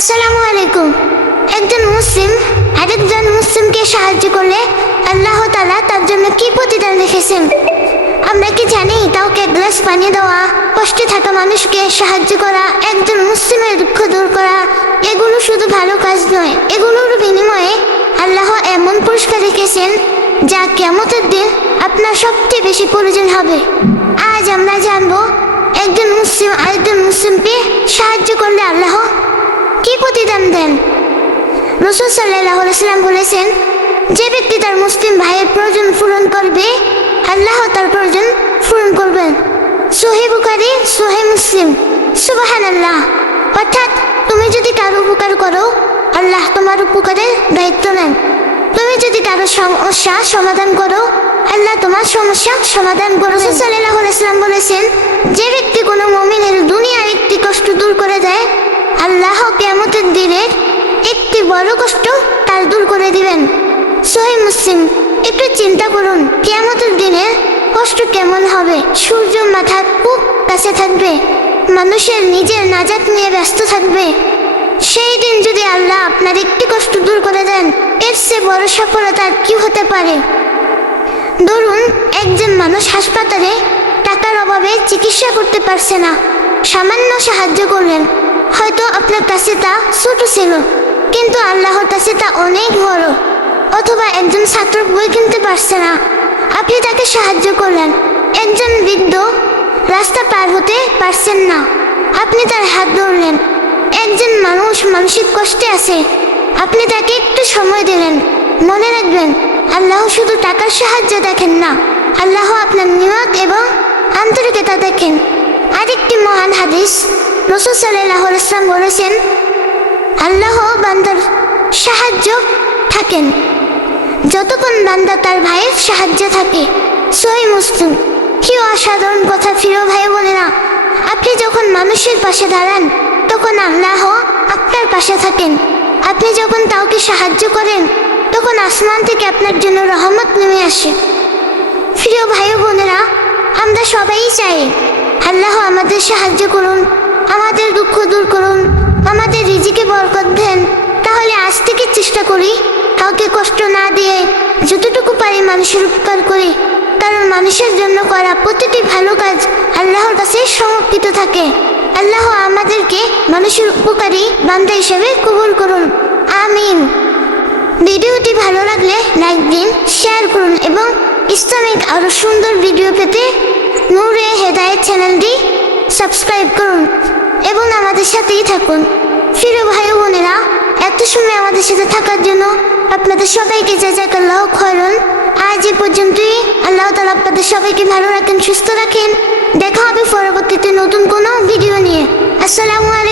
আসসালামু আলাইকুম। একজন মুসলিম আরেকজন মুসলিমকে সাহায্য করলে আল্লাহ তাআলা তার জন্য কি প্রতিদান রেখেছেন? আমরা কি জানি কাউকে এক গ্লাস পানি দেওয়া, কষ্টে থাকা মানুষকে সাহায্য করা, একজন মুসলিমের দুঃখ দূর করা, এগুলো শুধু ভালো কাজ নয়, এগুলোর বিনিময়ে আল্লাহ এমন পুরস্কার রেখেছেন যা কিয়ামতের দিন আপনার সবচেয়ে বেশি প্রয়োজন হবে। আজ আমরা জানবো একজন মুসলিম আরেকজন মুসলিমকে সাহায্য করলে আল্লাহ কি প্রতিদান দেন। রাসূল সাল্লাল্লাহু আলাইহি ওয়াসাল্লাম বলেছেন, যে ব্যক্তি তার মুসলিম ভাইয়ের প্রয়োজন পূরণ করবে আল্লাহ তার প্রয়োজন পূরণ করবেন। সহিহ বুখারী, সহিহ মুসলিম। সুবহানাল্লাহ। অর্থাৎ তুমি যদি কারো উপকার করো আল্লাহ তোমার উপকারের দায়িত্ব নেন। তুমি যদি কারো সমস্যা সমাধান করো আল্লাহ তোমার সমস্যা সমাধান করবে। রাসূল সাল্লাল্লাহু আলাইহি ওয়াসাল্লাম বলেছেন, যে ব্যক্তি কোনো মুমিনের দুনিয়ার একটি কষ্ট দূর করে দেয় আল্লাহ কিয়ামতের দিনে একটি বড় কষ্ট তার দূর করে দিবেন। সহিহ মুসলিম। একটু চিন্তা করুন, কিয়ামতের দিনে কষ্ট কেমন হবে। সূর্য মাথার খুব কাছে থাকবে, মানুষের নিজের নাজাত নিয়ে ব্যস্ত থাকবে। সেই দিন যদি আল্লাহ আপনার একটি কষ্ট দূর করে দেন, এর চেয়ে বড় সফলতা আর কি হতে পারে। ধরুন একজন মানুষ হাসপাতালে টাকার অভাবে চিকিৎসা করতে পারছে না, সামান্য সাহায্য করলেন। হয়তো আপনার কাছে তা ছোট ছিল, কিন্তু আল্লাহর কাছে তা অনেক বড়। অথবা একজন ছাত্র বই কিনতে পারছে না, আপনি তাকে সাহায্য করলেন। একজন বৃদ্ধ রাস্তা পার হতে পারছেন না, আপনি তার হাত ধরলেন। একজন মানুষ মানসিক কষ্টে আছে, আপনি তাকে একটু সময় দিলেন। মনে রাখবেন, আল্লাহ শুধু টাকার সাহায্য দেখেন না, আল্লাহ আপনার নিয়ত এবং আন্তরিকতা দেখেন। আরেকটি মহান হাদিস, রাসূল সাল্লাল্লাহু আলাইহি ওয়াসাল্লাম বলেছেন, আল্লাহ বান্দার সাহায্য থাকেন যতক্ষণ বান্দা তার ভাইয়ের সাহায্যে থাকে। সহিহ মুসলিম। কি অসাধারণ কথা প্রিয় ভাই বোনেরা। আপনি যখন মানুষের পাশে দাঁড়ান তখন আল্লাহ আপনার পাশে থাকেন। আপনি যখন কাউকে সাহায্য করেন তখন আসমান থেকে আপনার জন্য রহমত নেমে আসে। প্রিয় ভাই বোনেরা, আমরা সবাই চাই আল্লাহ আমাদের সাহায্য করুন, আমাদের দুঃখ দূর করুন, আমাদের রিজিকে বরকত দেন। তাহলে আজ থেকে চেষ্টা করি কাউকে কষ্ট না দিয়ে যতটুকু পারি মানুষের উপকার করি, কারণ মানুষের জন্য করা প্রতিটি ভালো কাজ আল্লাহর কাছে সমর্পিত থাকে। আল্লাহ আমাদেরকে মানুষের উপকারী বান্দা হিসেবে কবুল করুন, আমিন। ভিডিওটি ভালো লাগলে লাইক দিন, শেয়ার করুন এবং ইসলামিক আরও সুন্দর ভিডিও পেতে নূরে হেদায়েত চ্যানেলটি সাবস্ক্রাইব করুন এবং আমাদের সাথেই থাকুন। প্রিয় ভাই বোনেরা, এত সময় আমাদের সাথে থাকার জন্য আপনাদের সবাইকে জাযাকাল্লাহু খায়রান। আজ এ পর্যন্তই। আল্লাহ তাআলা আপনাদের সবাইকে ভালো রাখেন, সুস্থ রাখেন। দেখা হবে পরবর্তীতে নতুন কোনো ভিডিও নিয়ে। আসসালামু আলাইকুম।